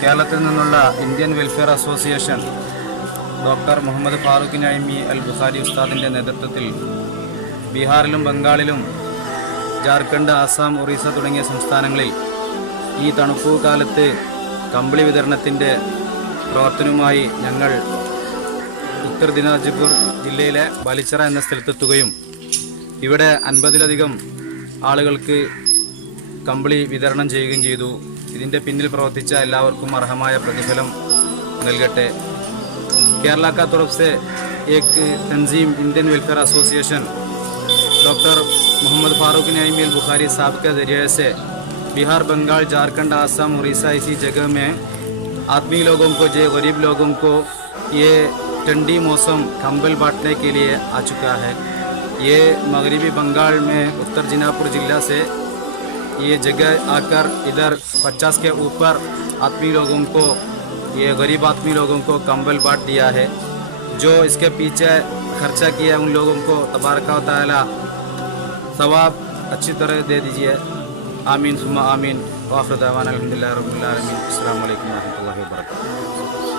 കേരളത്തിൽ നിന്നുള്ള Indian welfare association doctor Muhammad Farooq Naeemi Al Bukhari ഉസ്താദിൻ്റെ നേതൃത്വത്തിൽ ബീഹാറിലും ബംഗാളിലും ജാർഖണ്ഡ്, ആസാം, ഒറീസ തുടങ്ങിയ സംസ്ഥാനങ്ങളിൽ ഈ തണുപ്പു കാലത്ത് കമ്പിളി വിതരണത്തിൻ്റെ പ്രവർത്തനവുമായി ഞങ്ങൾ ഉത്തർ ദിനാജ്പൂർ ജില്ലയിലെ ബാലിച്ചറ എന്ന സ്ഥലത്തെത്തുകയും ഇവിടെ 50-ലധികം ആളുകൾക്ക് കമ്പിളി വിതരണം ചെയ്യുകയും ചെയ്തു. ഇതിൻ്റെ പിന്നിൽ പ്രവർത്തിച്ച എല്ലാവർക്കും അർഹമായ പ്രതിഫലം നൽകട്ടെ. केरला का तरफ से एक तंजीम Indian welfare association doctor Mohammad Farooq Naeemi Al Bukhari साहब के ज़रिए से बिहार, बंगाल, झारखंड, आसाम, उड़ीसा इसी जगह में आदमी लोगों को, जो गरीब लोगों को ये ठंडी मौसम कंबल बांटने के लिए आ चुका है. ये मगरबी बंगाल में उत्तर दिनाजपुर ज़िला से ये जगह आकर इधर 50 के ऊपर आदमी लोगों को, ये गरीब आदमी लोगों को कंबल बांट दिया है. जो इसके पीछे खर्चा किया उन लोगों को तबारक व तआला सवाब अच्छी तरह दे दीजिए. आमीन सुम्मा आमीन. व आखिर दावाना अल्हम्दुलिल्लाहि रब्बिल आलमीन. अस्सलामु अलैकुम व रहमतुल्लाहि व बरकातुहू.